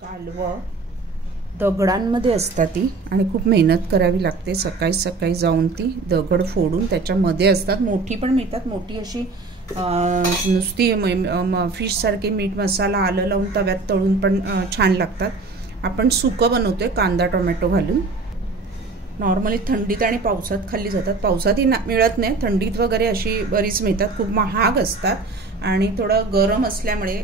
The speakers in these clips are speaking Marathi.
कालवं दगडांमध्ये असतात ती आणि खूप मेहनत करावी लागते. सकाळी सकाळी जाऊन ती दगड फोडून त्याच्यामध्ये असतात. मोठी पण मिळतात, मोठी अशी नुसती फिश सारखी मीठ मसाला आलं लावून तव्यात तळून पण छान लागतात. आपण सुकं बनवतोय कांदा टोमॅटो घालून. नॉर्मली थंडीत आणि पावसात खाल्ली जातात. पावसातही मिळत नाही, थंडीत वगैरे अशी बरीच मिळतात. खूप महाग असतात आणि थोडं गरम असल्यामुळे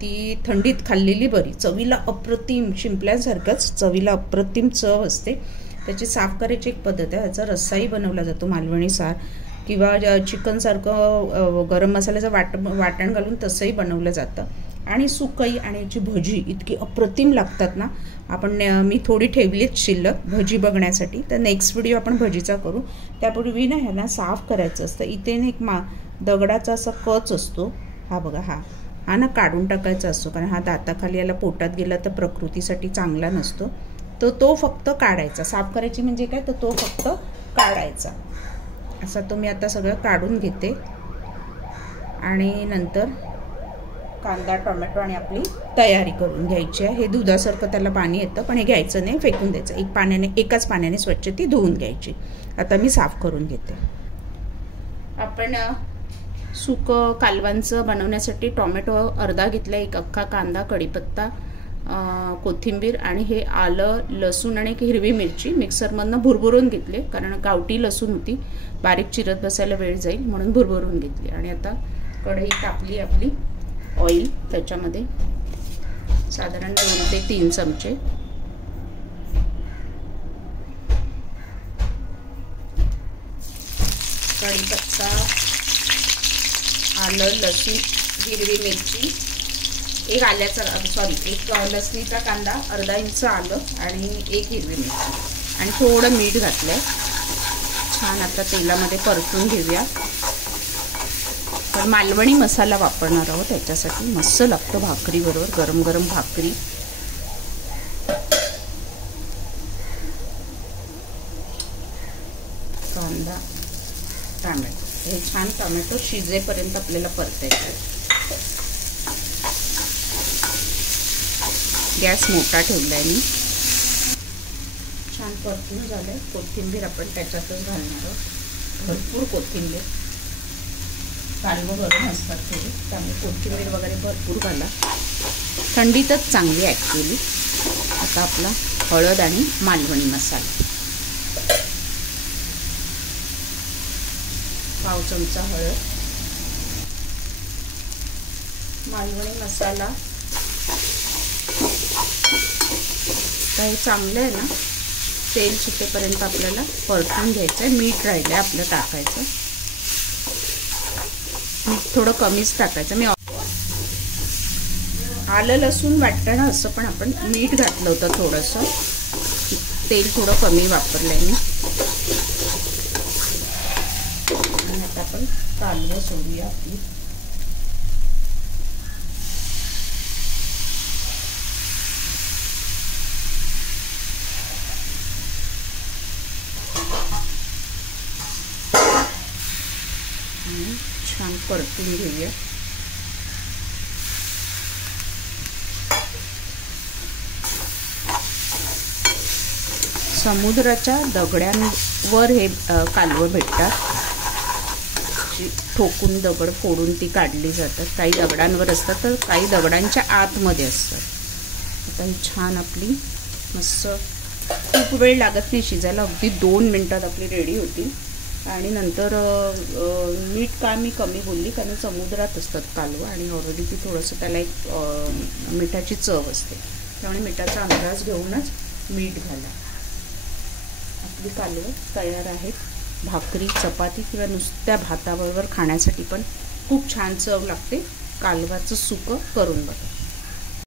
ती थंडीत खाल्लेली बरी. चवीला अप्रतिम, शिंपल्यासारखंच चवीला अप्रतिम चव असते. त्याची साफ करायची एक पद्धत आहे. ह्याचा रस्साही बनवला जातो, मालवणी सार किंवा चिकनसारखं गरम मसाल्याचं वाटण घालून तसंही बनवलं जातं. आणि सुकई आणि याची भजी इतकी अप्रतिम लागतात ना. मी थोडी ठेवलीच शिल्लक भजी बघण्यासाठी, तर नेक्स्ट व्हिडिओ आपण भजीचा करू. त्यापूर्वी ना ह्यांना साफ करायचं असतं. इथे ना एक दगडाचा असा कच असतो, हा बघा, हा ना काढून टाकायचा असतो, कारण हा दाताखाली याला पोटात गेला तर प्रकृतीसाठी चांगला नसतो. तर तो फक्त काढायचा. साफ करायची म्हणजे काय, तर तो फक्त काढायचा. असा तो मी आता सगळं काढून घेते आणि नंतर कांदा टोमॅटो आणि आपली तयारी करून घ्यायची आहे. हे दुधासारखं त्याला पाणी येतं, पण हे घ्यायचं नाही, फेकून द्यायचं. एकाच पाण्याने स्वच्छ ती धुवून घ्यायची. आता मी साफ करून घेते. आपण सुकं कालवांचं बनवण्यासाठी टोमॅटो अर्धा घेतला, एक अख्खा कांदा, कढीपत्ता, कोथिंबीर आणि हे आलं, लसूण आणि एक हिरवी मिरची मिक्सरमधनं भुरभुरून घेतले, कारण गावठी लसूण होती, बारीक चिरत बसायला वेळ जाईल म्हणून भुरभुरून घेतली. आणि आता कढई टाकली आपली, ऑइल त्याच्यामध्ये साधारण 2 ते 3 चमचे. कढीपत्ता, आलं, लसूण, हिरवी मिरची, एक लसणीचा कांदा, अर्धा इंच आलं आणि एक हिरवी मिरची आणि थोडं मीठ घातलंय. छान आता तेलामध्ये परतून घेऊया. पण मालवणी मसाला वापरणार आहोत, त्याच्यासाठी मस्त लागतं भाकरी बरोबर, गरम गरम भाकरी. कांदा टोमॅटो, हे छान टोमॅटो शिजेपर्यंत आपल्याला परतायचं. गॅस मोठा ठेवलाय मी. छान परतून झालंय. कोथिंबीर आपण त्याच्यातच घालणार आहोत, भरपूर कोथिंबीर. कालवं गरम असतात थोडी, त्यामुळे कोथिंबीर वगैरे भरपूर घाला. थंडीतच चांगली ॲक्च्युली. आता आपला हळद आणि मालवणी मसाला, 1/2 चमचा हळद, मालवणी मसाला. तर हे चांगलं आहे ना, तेल सुटेपर्यंत आपल्याला परतून घ्यायचं आहे. मीठ राहिलं आहे आपलं टाकायचं, मीठ थोडं कमीच टाकायचं. मी आलं लसूण वाटताना असं पण आपण मीठ घातलं होतं थोडंसं, तेल थोडं कमी वापरलं आहे मी. आणि आता आपण कालवं सोडूया आपली. छान परतून घेऊया. समुद्राच्या दगडांवर हे कालवं भेटतात. ठोकून दगड फोडून ती काढली जातात. काही दगडांवर असतात तर काही दगडांच्या आतमध्ये असतात. आता ही छान आपली मस्त, खूप वेळ लागत नाही शिजायला, अगदी 2 मिनिटात आपली रेडी होती. आणि नंतर मीठ का मी कमी बोलली, कारण समुद्रात असतात कालवं आणि ऑलरेडी ती थोडंसं त्याला एक मिठाची चव असते, त्यामुळे मिठाचा अंदाज घेऊनच मीठ घाला. आपली कालवं तयार आहेत. भाकरी, चपाती किंवा नुसत्या भाताबरोबर खाण्यासाठी पण खूप छान चव लागते. कालवाचं सुकं करून बघा.